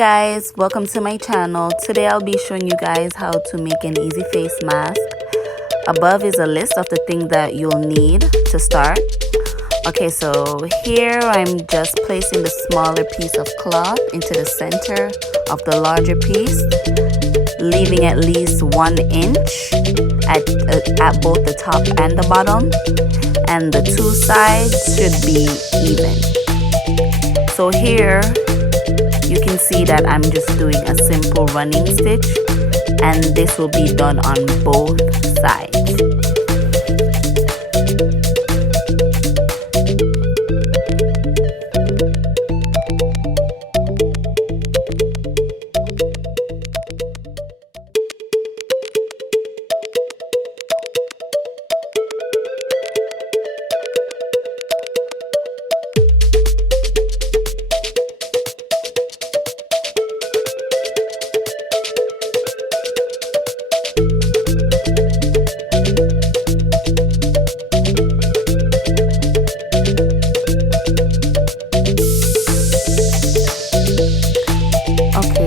guys, welcome to my channel. Today I'll be showing you guys how to make an easy face mask. Above is a list of the things that you'll need to start. Okay, so here I'm just placing the smaller piece of cloth into the center of the larger piece, leaving at least 1 inch at both the top and the bottom, and the two sides should be even. So here you can see that I'm just doing a simple running stitch, and this will be done on both sides.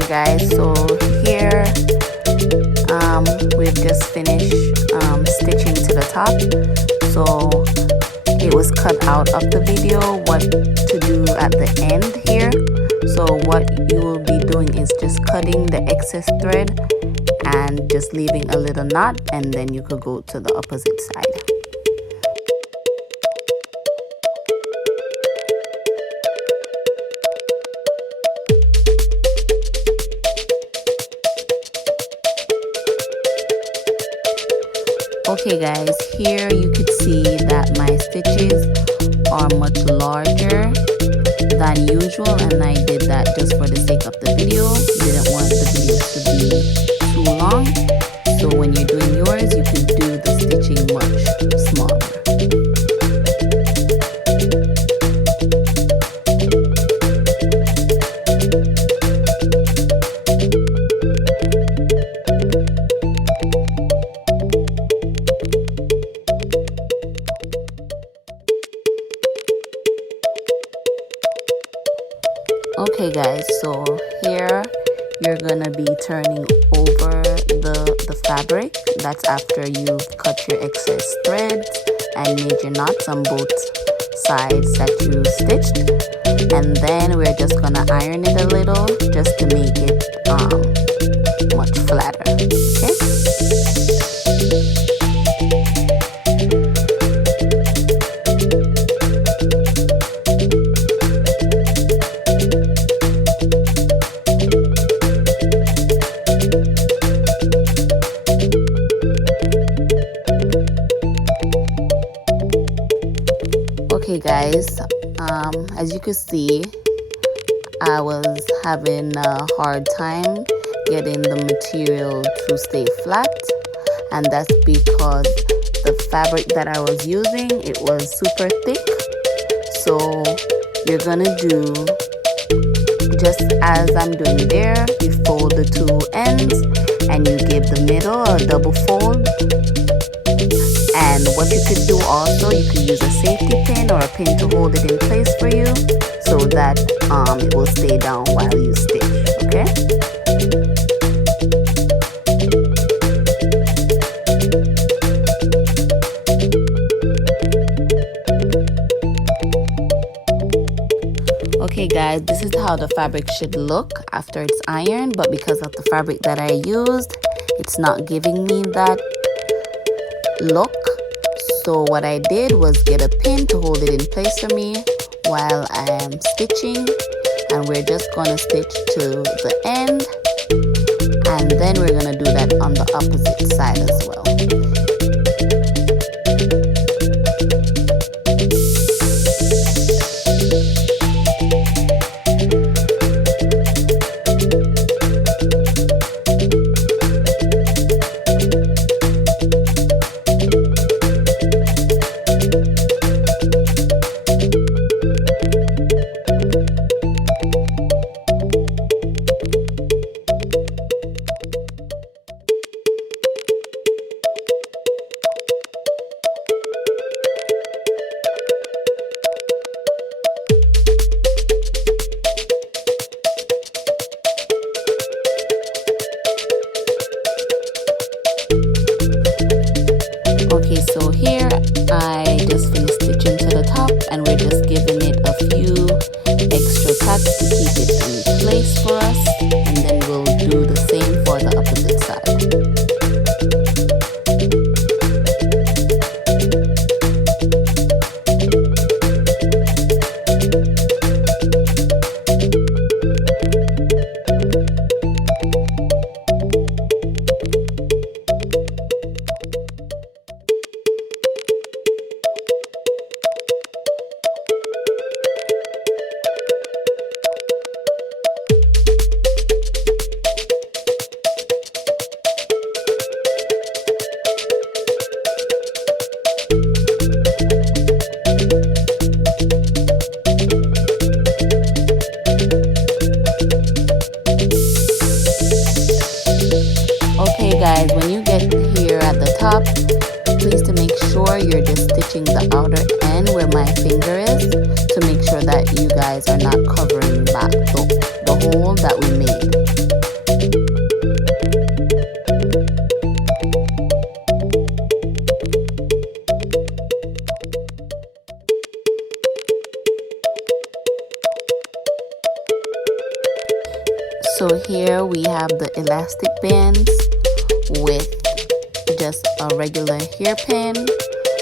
Guys, so here we've just finished stitching to the top, so it was cut out of the video what to do at the end here. So what you will be doing is just cutting the excess thread and just leaving a little knot, and then you could go to the opposite side. Okay guys, here you could see that my stitches are much larger than usual, and I did that just for the sake of the video. Didn't want the video to be too long, so when you're doing yours you could do the stitching much smaller. Okay guys, so here you're gonna be turning over the fabric. That's after you've cut your excess threads and made your knots on both sides that you stitched, and then we're just gonna iron it a little just to make it much flatter. Okay. Okay guys, as you can see, I was having a hard time getting the material to stay flat, and that's because the fabric that I was using, it was super thick. So you're gonna do just as I'm doing there. You fold the two ends and you give the middle a double fold. And what you could do also, you could use a safety pin or a pin to hold it in place for you, so that it will stay down while you stitch. Okay. Okay guys, this is how the fabric should look after it's ironed, but because of the fabric that I used, it's not giving me that look. So what I did was get a pin to hold it in place for me while I am stitching, and we're just gonna stitch to the end, and then we're gonna do that on the opposite side as well. Okay, so here I just finished stitching to the top, and we're just giving it a few extra tacks to keep it in place for us, and then we'll do the same for the opposite side. Okay guys, when you get here at the top, please to make sure you're just stitching the outer end where my finger is, to make sure that you guys are not covering back the hole that we made. So here we have the elastic bands with just a regular hairpin.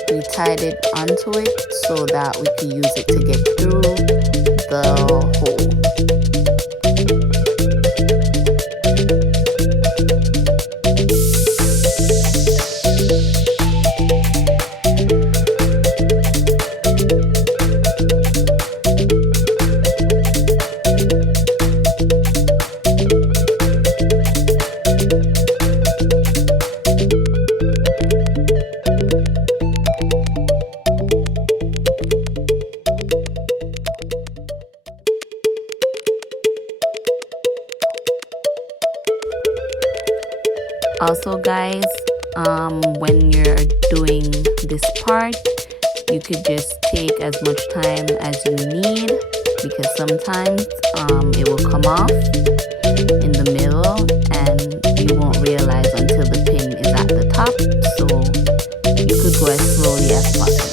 We tied it onto it so that we could use it to get through the hole. Also guys, when you're doing this part, you could just take as much time as you need, because sometimes it will come off in the middle and you won't realize until the pin is at the top. So you could go as slowly as possible.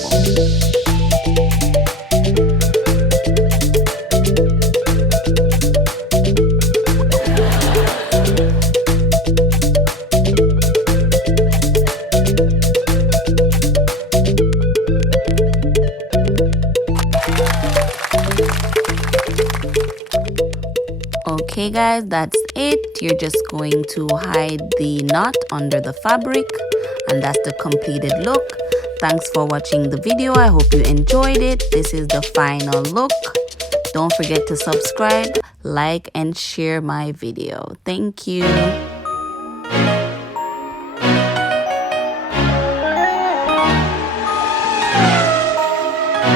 Okay guys, that's it. You're just going to hide the knot under the fabric, and that's the completed look. Thanks for watching the video. I hope you enjoyed it. This is the final look. Don't forget to subscribe, like, and share my video. Thank you.